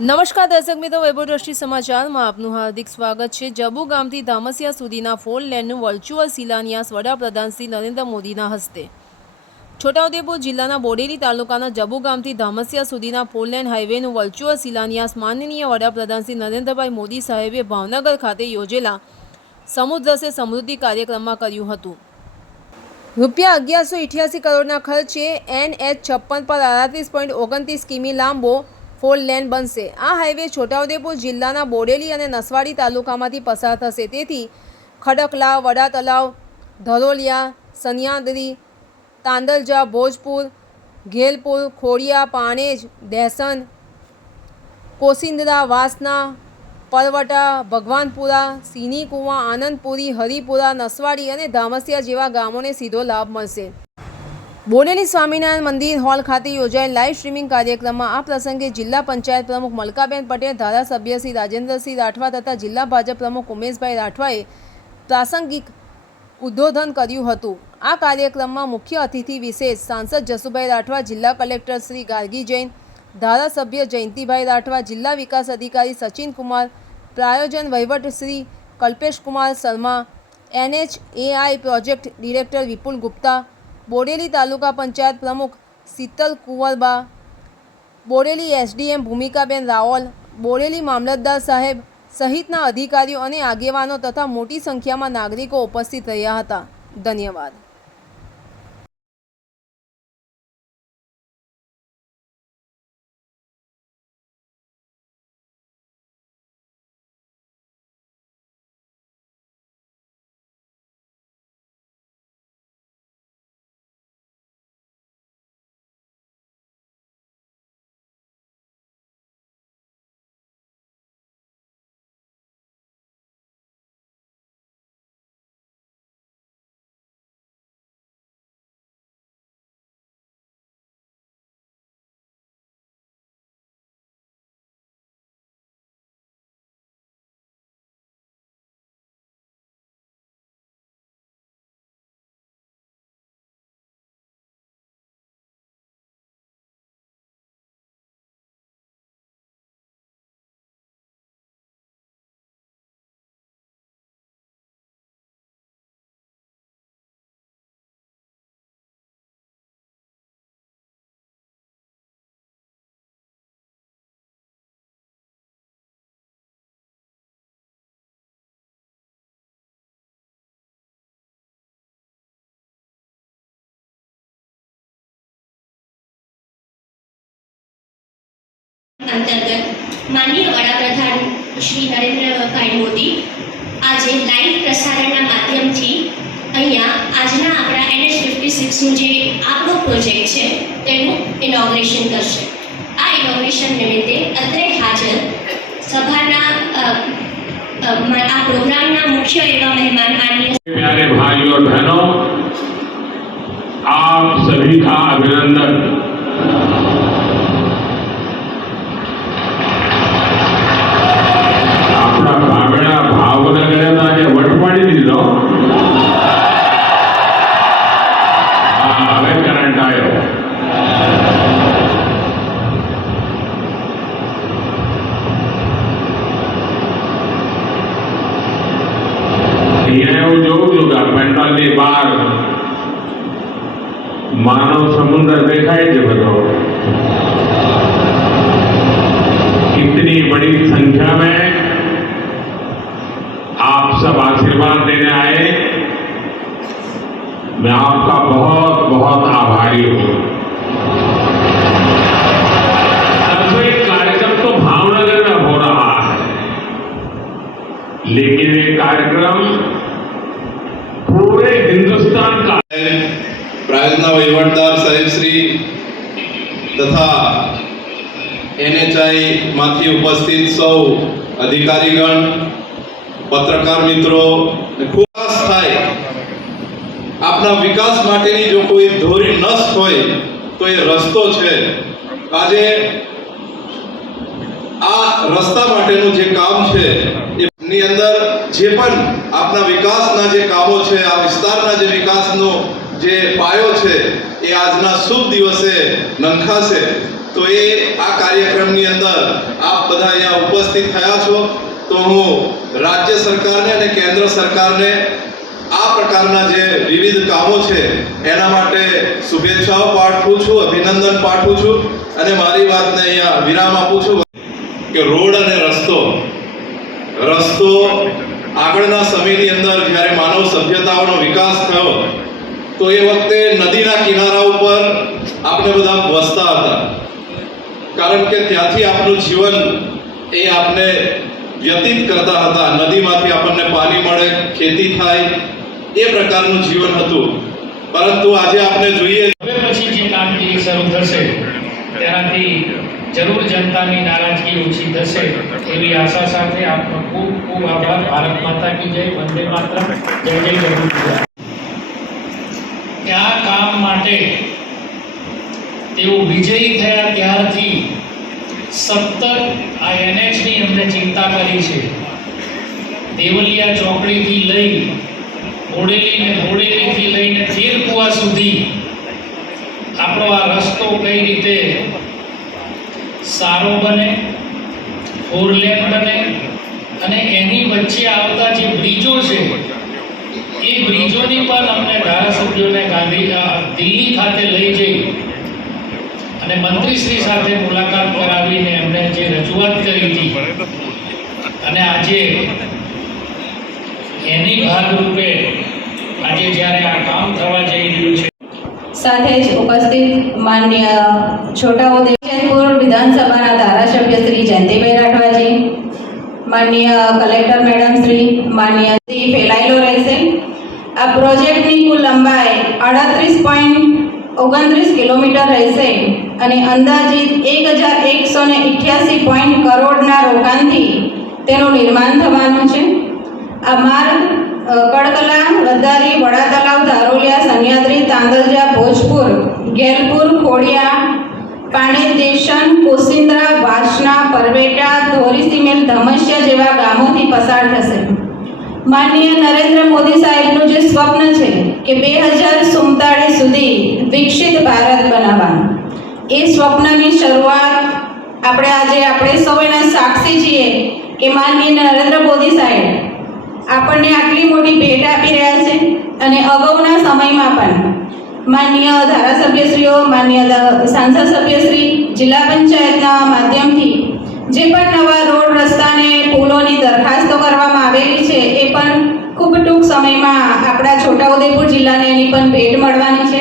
નમસ્કાર દર્શક મિત્રો, વૈભવ દ્રષ્ટિ સમાચારમાં આપનું હાર્દિક સ્વાગત છે। જબુ ગામથી ધામસિયા સુધીના 4 લેનનું વર્ચ્યુઅલ શિલાન્યાસ વડાપ્રધાન શ્રી નરેન્દ્ર મોદીના હસ્તે। છોટાઉદેપુર જિલ્લાના બોડેલી તાલુકાના જબુ ગામથી ધામસિયા સુધીના 4 લેન હાઈવેનું વર્ચ્યુઅલ શિલાન્યાસ માનનીય વડાપ્રધાન શ્રી નરેન્દ્રભાઈ મોદી સાહેબે ભાવનગર ખાતે યોજેલા સમુદ્ર સે સમૃદ્ધિ કાર્યક્રમમાં કર્યું હતું। રૂપિયા 1188 કરોડના ખર્ચે NH 56 પર 38.29 કિમી લાંબો 4 લેન બનશે। આ હાઈવે છોટાઉદેપુર જિલ્લાના બોડેલી અને નસવાડી તાલુકામાંથી પસાર થશે। તેથી ખડકલા, વડા તલાવ, ધરોલિયા, સનિયાદરી, તાંદલજા, ભોજપુર, ઘેલપુર, ખોડિયા, પાણેજ, દહેસન, કોસિંદરા, વાસના, પરવટા, ભગવાનપુરા, સીની કુવા, આનંદપુરી, હરિપુરા, નસવાડી અને ધામસિયા જેવા ગામોને સીધો લાભ મળશે। બોડેલી સ્વામિનારાયણ મંદિર હોલ ખાતે યોજાયેલ લાઇવ સ્ટ્રીમિંગ કાર્યક્રમમાં આ પ્રસંગે જિલ્લા પંચાયત પ્રમુખ મલકાબેન પટેલ, ધારાસભ્ય શ્રી રાજેન્દ્રસિંહ રાઠવા તથા જિલ્લા ભાજપ પ્રમુખ ઉમેશભાઈ રાઠવાએ પ્રાસંગિક ઉદ્બોધન કર્યું હતું। આ કાર્યક્રમમાં મુખ્ય અતિથિ વિશેષ સાંસદ જસુભાઈ રાઠવા, જિલ્લા કલેક્ટર શ્રી ગાર્ગી જૈન, ધારાસભ્ય જયંતિભાઈ રાઠવા, જિલ્લા વિકાસ અધિકારી સચિન કુમાર, પ્રાયોજન વહીવટ Shri Kalpeshkumar Sharma, NHAI project director Vipul Gupta, Bodeli taluka panchayat પ્રમુખ શીતલ કુંવરબા, બોડેલી SDM ભૂમિકાબેન રાઓલ, બોડેલી મામલતદાર સાહેબ સહિતના અધિકારીઓ અને આગેવાનો તથા મોટી સંખ્યામાં નાગરિકો ઉપસ્થિત રહ્યા હતા। ધન્યવાદ। अंतर्गत माननीय वडाप्रधान श्री नरेंद्रभाई मोदी आज लाइव प्रसारण माध्यम थी अहींया आजना आपणा NH 56 નું જે આપણો પ્રોજેક્ટ છે તેનું ઇનોગ્રેશન કરશે। આ ઇનોગ્રેશન નિમિત્તે અત્રે હાજર સભાના આ પ્રોગ્રામના મુખ્ય એવા મહેમાન માનनीय प्यारे भाइयों और बहनों, आप सभी का अभिनंदन। अपना भावना भावनगर આજે વટવાડી દીધો। હવે કરંટ આવ્યો। એવું જોઉં છું કે પેન્ડલની બહાર માનવ સમુદ્ર દેખાય છે બધો। इतनी बड़ी संख्या में आप सब आशीर्वाद देने आए, मैं आपका बहुत बहुत आभारी हूं। ये कार्यक्रम तो भावनगर में हो रहा है, लेकिन ये कार्यक्रम पूरे हिंदुस्तान का प्रायोजना वहीवटदार साहेब श्री तथा NHI माथी उपस्थित सौ अधिकारीगण, पत्रकार मित्रों, विकास थाय आपना विकास माटेनी जो कोई धोरी नस होय तो ये रस्तो छे। आजे आ रस्ता माटेનું જે કામ છે એની અંદર જે પણ આપના વિકાસના જે કામો છે, આ વિસ્તારના જે વિકાસનો જે પાયો છે એ આજના શુભ દિવસે નંખાશે। તો એ આ કાર્યક્રમની અંદર આપ બધા અહીંયા ઉપસ્થિત થયા છો, તો હું રાજ્ય સરકારને અને કેન્દ્ર સરકારને આ પ્રકારના જે વિવિધ કામો છે એના માટે શુભેચ્છાઓ પાઠવું છું, અભિનંદન પાઠવું છું અને મારી વાતને અહીંયા વિરામ આપું છું કે રોડ અને રસ્તો આગળના સમયની અંદર જ્યારે માનવ સભ્યતાઓનો વિકાસ થયો તો એ વખતે નદીના કિનારા ઉપર આપણે બધા વસતા હતા, કારણ કે ત્યાંથી આપણું જીવન એ આપણે વ્યતીત કરતા હતા. નદીમાંથી આપણને પાણી મળે, ખેતી થાય, એ પ્રકારનું જીવન હતું. પરંતુ આજે આપણે જોઈએ હવે પછી જે કામગીરી શરૂ થશે તેનાથી જરૂર જનતાની નારાજગી ઓછી થશે એવી આશા સાથે આપનો ખૂબ ખૂબ આભાર. ભારત માતા કી જય, વંદે માતરમ, જય જય ગરુડ. આ કામ માટે તેઓ વિજયી થયા ત્યારથી સતત આ NHની અમને ચિંતા કરી છે. દેવલિયા ચોકડીથી લઈ બોડેલીથી લઈને તેરકુવા સુધી આપણો આ રસ્તો કઈ રીતે સારો બને, ફોરલેન બને અને એની વચ્ચે આવતા જે બ્રિજો છે એ બ્રિજોની પણ અમને ધારાસભ્યોને દિલ્હી ખાતે લઈ જઈ અને મંત્રીશ્રી સાથે મુલાકાત કરાવીને એમને જે રજૂઆત કરી હતી અને આજે એની ભાગરૂપે આજે જ્યારે આ કામ થવા જઈ રહ્યું છે સાથે જ ઉપસ્થિત માન્ય છોટાઉદેપુર વિધાનસભાના ધારાસભ્ય શ્રી જયંતિભાઈ રાઠવાજી, માન્ય કલેક્ટર મેડમ શ્રી, માન્ય ફેલાયેલો રહેશે. આ પ્રોજેક્ટની કુલ લંબાઈ 38.29 કિલોમીટર રહેશે અને અંદાજિત 1188 કરોડના રોકાણથી તેનું નિર્માણ થવાનું છે. આ માર્ગ કડકલા, વદારી, વડા તલાવ, ધારોલિયા, સન્યાદ્રી, તાંદલજા, ભોજપુર, ગેલપુર, ખોડિયા, પાણી દેશન, કોસિંદ્રા, વાસણા, પરવેટા, ધોરીસીમેલ, ધમસિયા જેવા ગામોથી પસાર થશે. માનનીય નરેન્દ્ર મોદી સાહેબનું જે સ્વપ્ન છે કે 2047 સુધી વિકસિત ભારત બનાવવાનું, એ સ્વપ્નની શરૂઆત આપણે સૌ એના સાક્ષી છીએ કે માનનીય નરેન્દ્ર મોદી સાહેબ આપણને આટલી મોટી ભેટ આપી રહ્યા છે અને અગાઉના સમયમાં પણ માનનીય ધારાસભ્યશ્રીઓ, માનનીય સાંસદ સભ્યશ્રી, જિલ્લા પંચાયતના માધ્યમથી જે પણ નવા રોડ, રસ્તા અને પુલોની દરખાસ્તો કરવામાં આવેલી છે એ પણ ખૂબ ટૂંક સમયમાં આપણા છોટાઉદેપુર જિલ્લાને એની પણ ભેટ મળવાની છે.